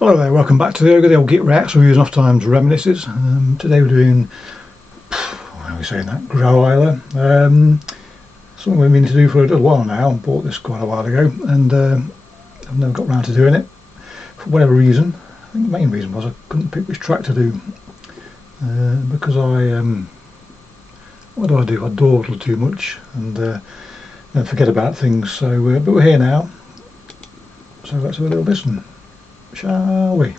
Hello there, welcome back to the Ogre, the old Git Reacts reviews and off times reminiscences. Today we're doing, how are we saying that, Grauwyler. Something we've been to do for a little while now. Bought this quite a while ago and I've never got round to doing it for whatever reason. I think the main reason was I couldn't pick which track to do because what do? I dawdle too much and then forget about things. So, but we're here now, so let's have a little listen. Shall we?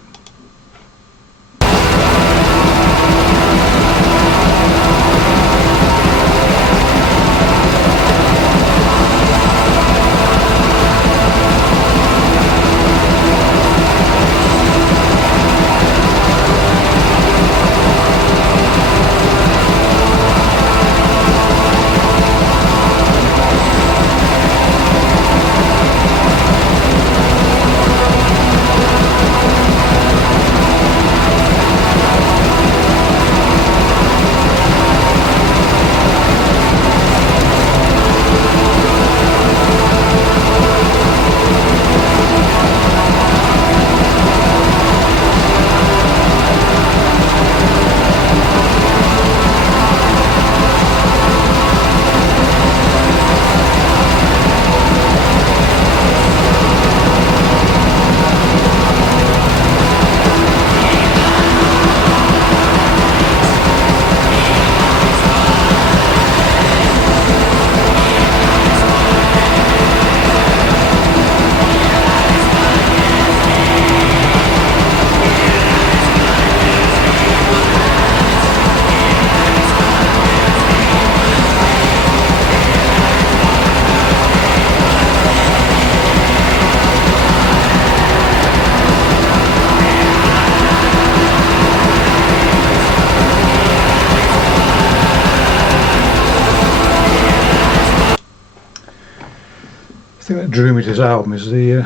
The thing that drew me to this album is the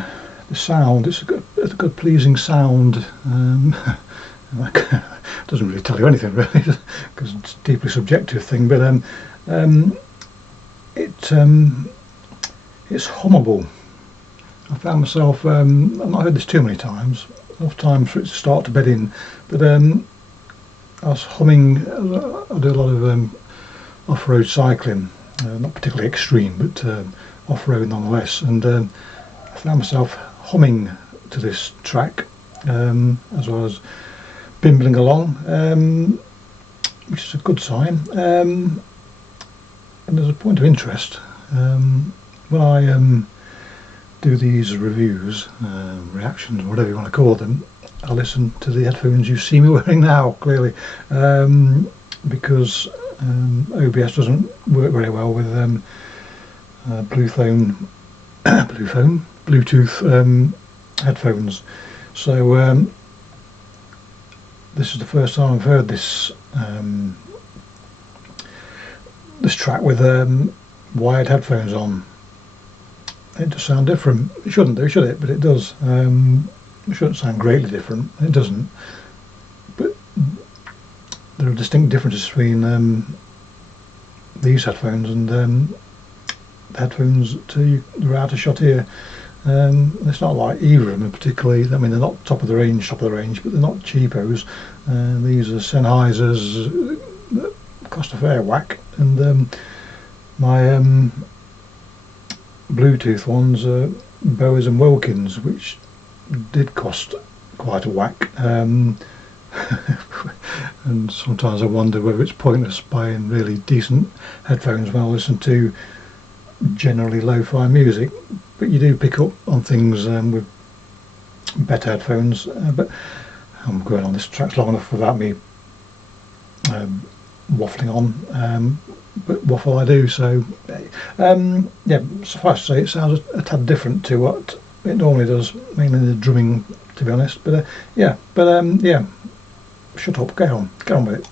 sound. It's a good pleasing sound. It doesn't really tell you anything really, because it's a deeply subjective thing. But it's hummable. I found myself. I've not heard this too many times. Enough times for it to start to bed in. But I was humming. I do a lot of off-road cycling, not particularly extreme, but off-road nonetheless, and I found myself humming to this track as I was bimbling along, which is a good sign. And there's a point of interest when I do these reviews, reactions, whatever you want to call them. I listen to the headphones you see me wearing now, clearly, because OBS doesn't work very well with Bluetooth headphones. So this is the first time I've heard this this track with wired headphones on. It does sound different. It shouldn't do, should it? But it does. It shouldn't sound greatly different. It doesn't. But there are distinct differences between these headphones and headphones to the router shot here. It's not like either of them particularly. I mean, they're not top of the range, but they're not cheapos. These are Sennheisers that cost a fair whack, and my Bluetooth ones are Bowers and Wilkins, which did cost quite a whack. And sometimes I wonder whether it's pointless buying really decent headphones when I listen to generally lo-fi music, but you do pick up on things with better headphones. But I'm going on, this track's long enough without me waffling on, but waffle I do. So yeah, suffice to say it sounds a tad different to what it normally does, mainly the drumming, to be honest. But yeah, shut up, get on with it.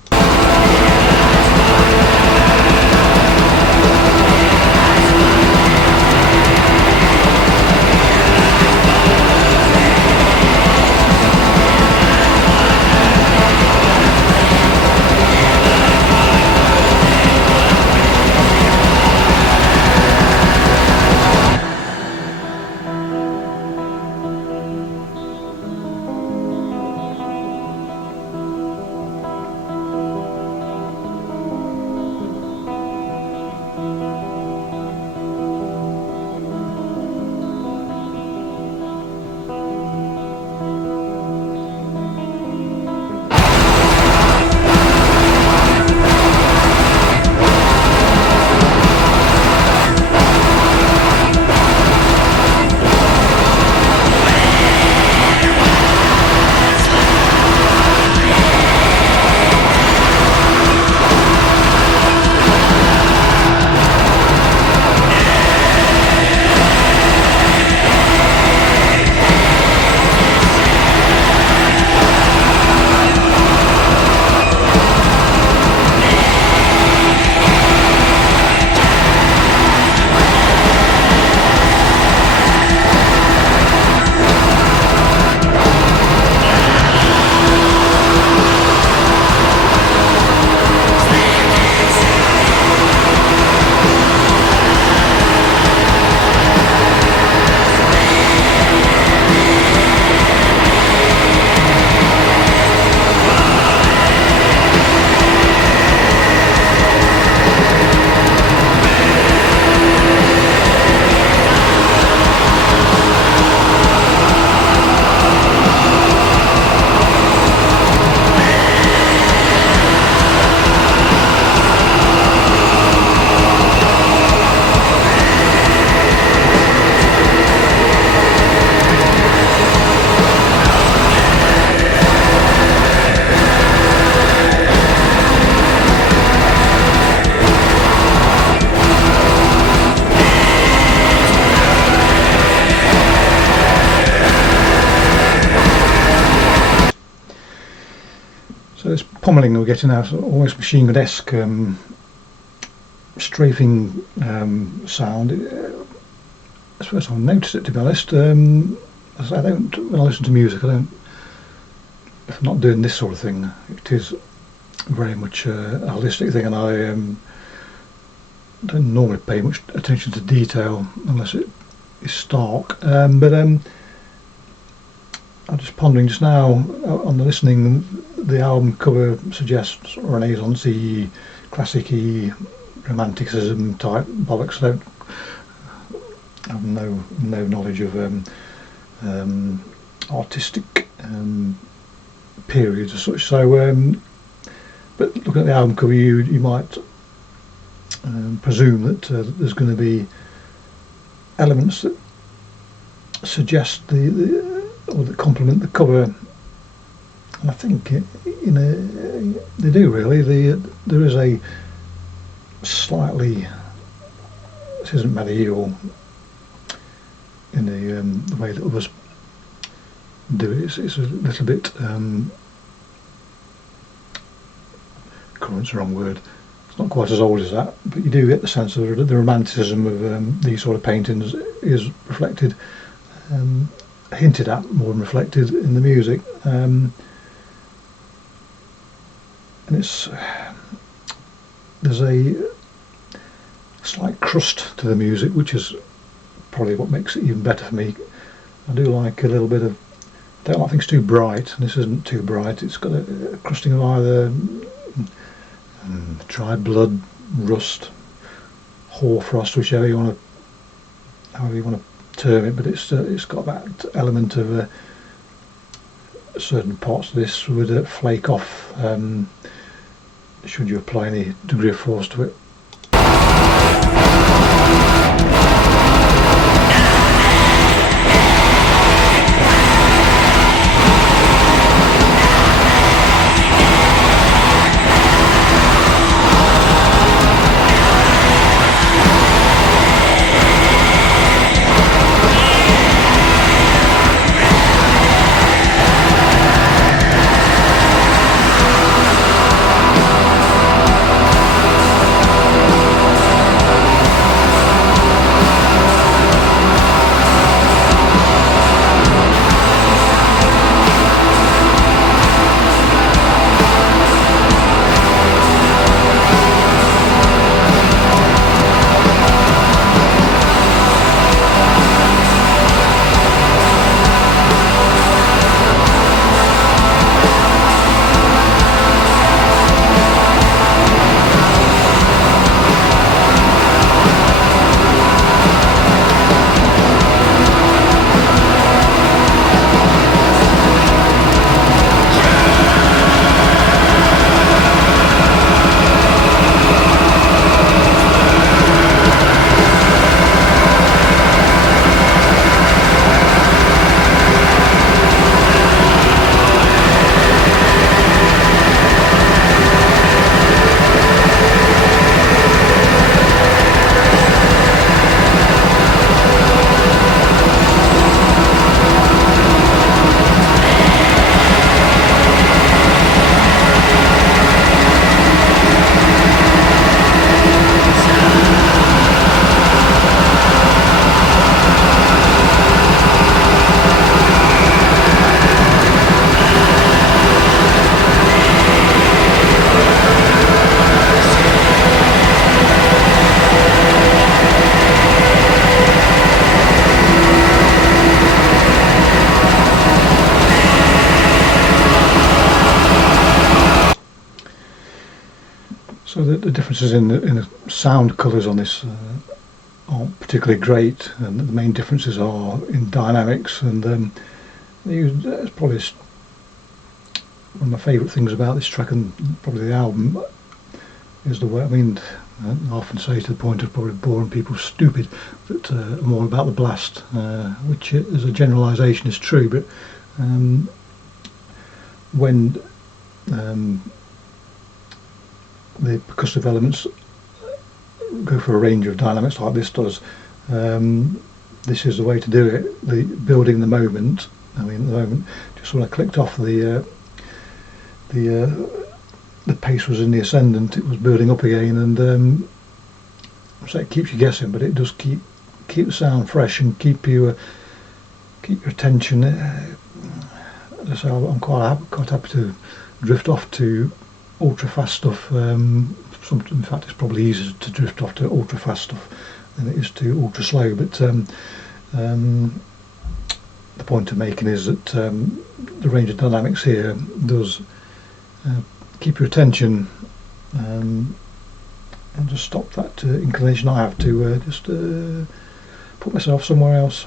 pummeling we're getting out, almost machine gun-esque strafing sound. It's the first time I've noticed it, to be honest. I don't, when I listen to music, I don't, if I'm not doing this sort of thing, it is very much a holistic thing, and I don't normally pay much attention to detail unless it is stark. But I'm just pondering just now on the listening. The album cover suggests Renaissance-y, classic-y, romanticism type bollocks. I have no knowledge of artistic periods as such. So, but looking at the album cover, you might presume that there's going to be elements that suggest or that complement the cover, and I think they do really. There is a slightly, this isn't medieval in the way that others do it. It's a little bit current's the wrong word. It's not quite as old as that, but you do get the sense of the romanticism of these sort of paintings is reflected, hinted at more than reflected in the music, and there's a slight crust to the music, which is probably what makes it even better for me. I do like a little bit of, I don't like things too bright, and this isn't too bright. It's got a crusting of either dried blood, rust, hoarfrost, however you want to term it, but it's got that element of certain parts of this would flake off should you apply any degree of force to it. So the differences in the sound colours on this aren't particularly great, and the main differences are in dynamics, and it's probably one of my favourite things about this track, and probably the album, is the way, I mean, I often say to the point of probably boring people stupid, that I'm all about the blast, which as a generalisation is true, but when the percussive elements go for a range of dynamics like this does, this is the way to do it. The building the moment. I mean, at the moment, just when I clicked off the the pace was in the ascendant, it was building up again, and so it keeps you guessing, but it does keep the sound fresh and keep your attention. So I'm quite happy to drift off to ultra fast stuff. In fact, it's probably easier to drift off to ultra fast stuff than it is to ultra slow. But the point I'm making is that the range of dynamics here does keep your attention and just stop that inclination I have to just put myself somewhere else.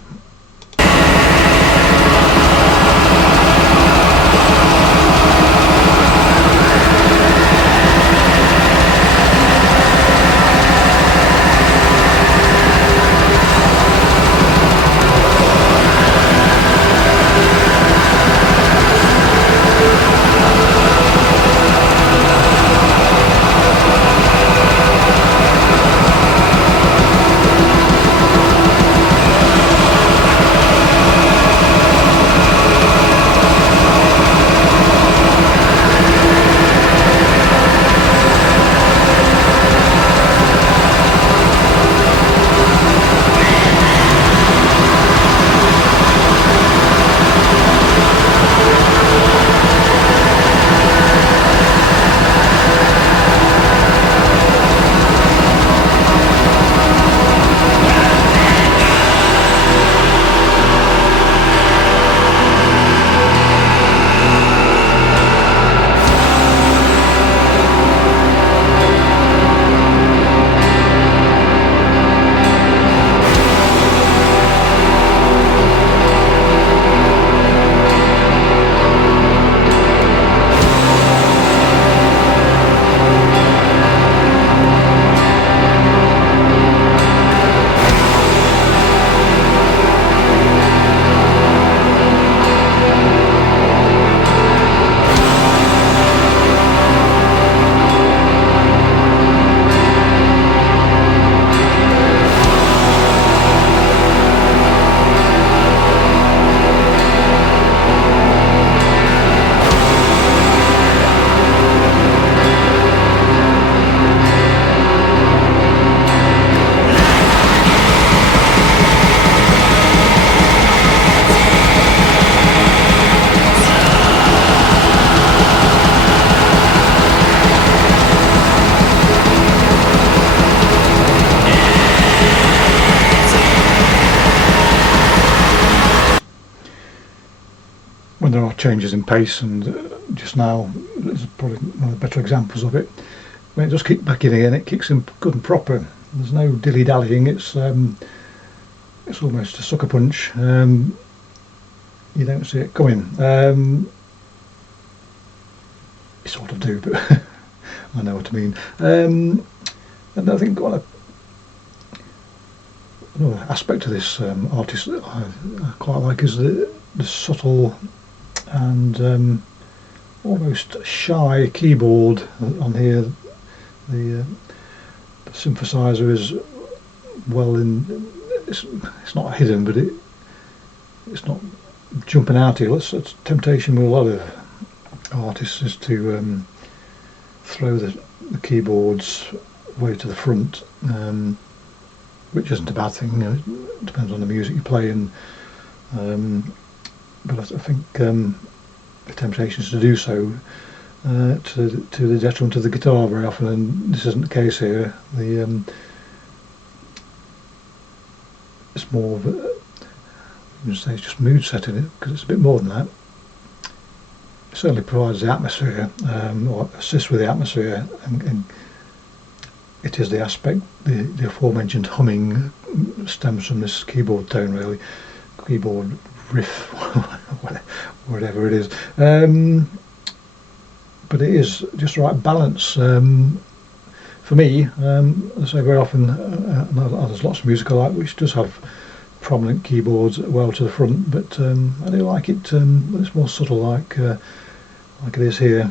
When there are changes in pace, and just now is probably one of the better examples of it. When it does kick back in again, it kicks in good and proper. There's no dilly-dallying. It's almost a sucker punch. You don't see it coming. You sort of do, but I know what I mean. And I think another aspect of this artist that I quite like is the subtle and almost shy keyboard on here. The synthesizer is well in. It's not hidden, but it's not jumping out here. That's temptation with a lot of artists, is to throw the keyboards way to the front, which isn't a bad thing. You know, it depends on the music you play, and but I think the temptation is to do so to the detriment of the guitar very often, and this isn't the case here. It's more of a, you can say it's just mood setting, it, because it's a bit more than that. It certainly provides the atmosphere, or assists with the atmosphere, and it is the aspect, the aforementioned humming stems from this keyboard tone, really, keyboard riff, whatever it is. But it is just the right balance for me. As I say, very often, there's lots of music I like which does have prominent keyboards well to the front, but I do like it when it's more subtle, like it is here.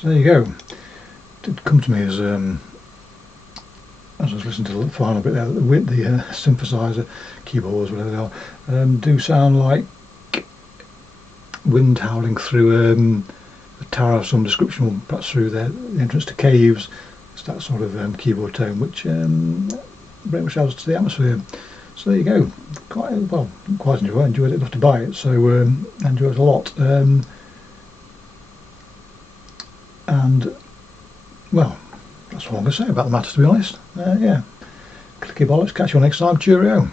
So there you go. It did come to me as I was listening to the final bit there, that the synthesizer keyboards, whatever they are, do sound like wind howling through a tower of some description, or perhaps through the entrance to caves. It's that sort of keyboard tone, which very much adds to the atmosphere. So there you go. Quite enjoyed it. Enough to buy it, so I enjoyed it a lot. And well, that's all I'm going to say about the matter, to be honest. Yeah, clicky bollocks. Catch you all next time. Cheerio.